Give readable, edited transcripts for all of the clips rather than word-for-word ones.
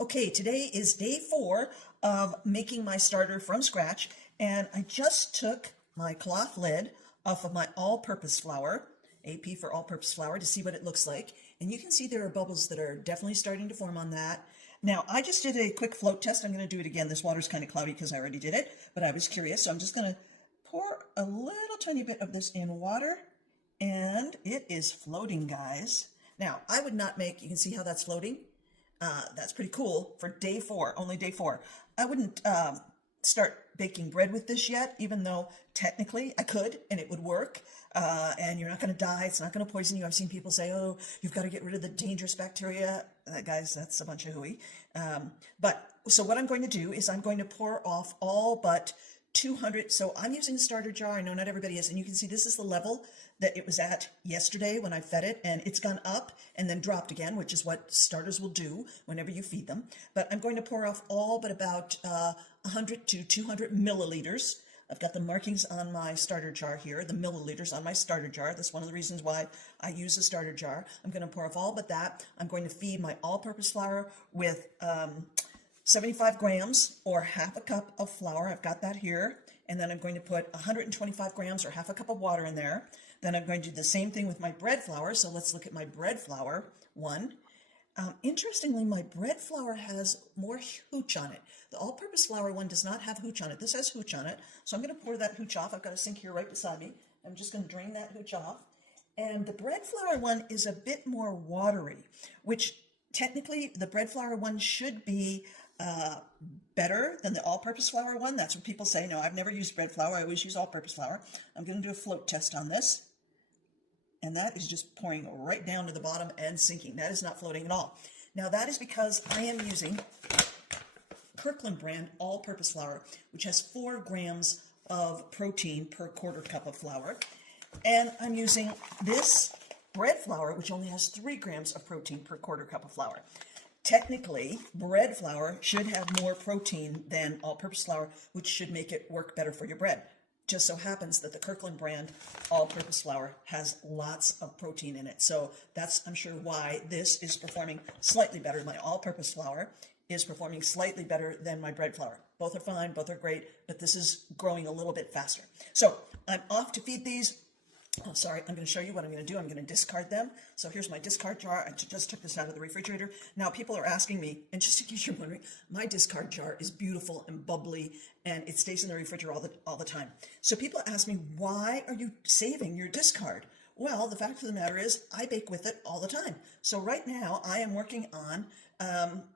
Okay, today is day 4 of making my starter from scratch, and I just took my cloth lid off of my all-purpose flour, AP for all-purpose flour, to see what it looks like. And you can see there are bubbles that are definitely starting to form on that. Now, I just did a quick float test. I'm going to do it again. This water's kind of cloudy because I already did it, but I was curious, so I'm just going to pour a little tiny bit of this in water, and it is floating, guys. Now, I would not make, you can see how that's floating? That's pretty cool for day 4, only day 4. I wouldn't start baking bread with this yet, even though technically I could and it would work. And you're not going to die. It's not going to poison you. I've seen people say, oh, you've got to get rid of the dangerous bacteria. Guys, that's a bunch of hooey. So what I'm going to do is I'm going to pour off all but 200. So I'm using a starter jar. I know not everybody is. And you can see this is the level that it was at yesterday when I fed it, and it's gone up and then dropped again, which is what starters will do whenever you feed them. But I'm going to pour off all but about 100 to 200 milliliters. I've got the markings on my starter jar here, the milliliters on my starter jar. That's one of the reasons why I use a starter jar. I'm going to pour off all but that. I'm going to feed my all-purpose flour with 75 grams or half a cup of flour. I've got that here. And then I'm going to put 125 grams or half a cup of water in there. Then I'm going to do the same thing with my bread flour. So let's look at my bread flour one. Interestingly, my bread flour has more hooch on it. The all-purpose flour one does not have hooch on it. This has hooch on it. So I'm going to pour that hooch off. I've got a sink here right beside me. I'm just going to drain that hooch off. And the bread flour one is a bit more watery, which technically the bread flour one should be better than the all-purpose flour one. That's what people say. No, I've never used bread flour. I always use all-purpose flour. I'm going to do a float test on this. And that is just pouring right down to the bottom and sinking. That is not floating at all. Now, that is because I am using Kirkland brand all-purpose flour, which has 4 grams of protein per quarter cup of flour. And I'm using this bread flour, which only has 3 grams of protein per quarter cup of flour. Technically, bread flour should have more protein than all-purpose flour, which should make it work better for your bread. Just so happens that the Kirkland brand all-purpose flour has lots of protein in it. So that's, I'm sure, why this is performing slightly better. My all-purpose flour is performing slightly better than my bread flour. Both are fine, both are great, but this is growing a little bit faster. So I'm off to feed these. Oh, sorry, I'm going to show you what I'm going to do. I'm going to discard them. So here's my discard jar. I just took this out of the refrigerator. Now people are asking me, and just in case you're wondering, my discard jar is beautiful and bubbly, and it stays in the refrigerator all the time. So people ask me, why are you saving your discard? Well, the fact of the matter is I bake with it all the time. So right now I am working on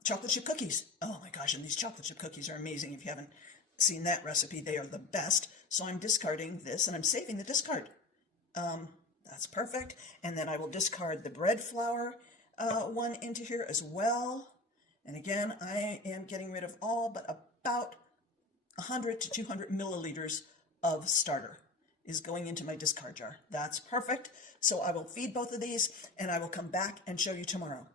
chocolate chip cookies. Oh my gosh, and these chocolate chip cookies are amazing. If you haven't seen that recipe, they are the best. So I'm discarding this, and I'm saving the discard. That's perfect. And then I will discard the bread flour one into here as well. And again, I am getting rid of all but about 100 to 200 milliliters of starter is going into my discard jar. That's perfect. So I will feed both of these, and I will come back and show you tomorrow.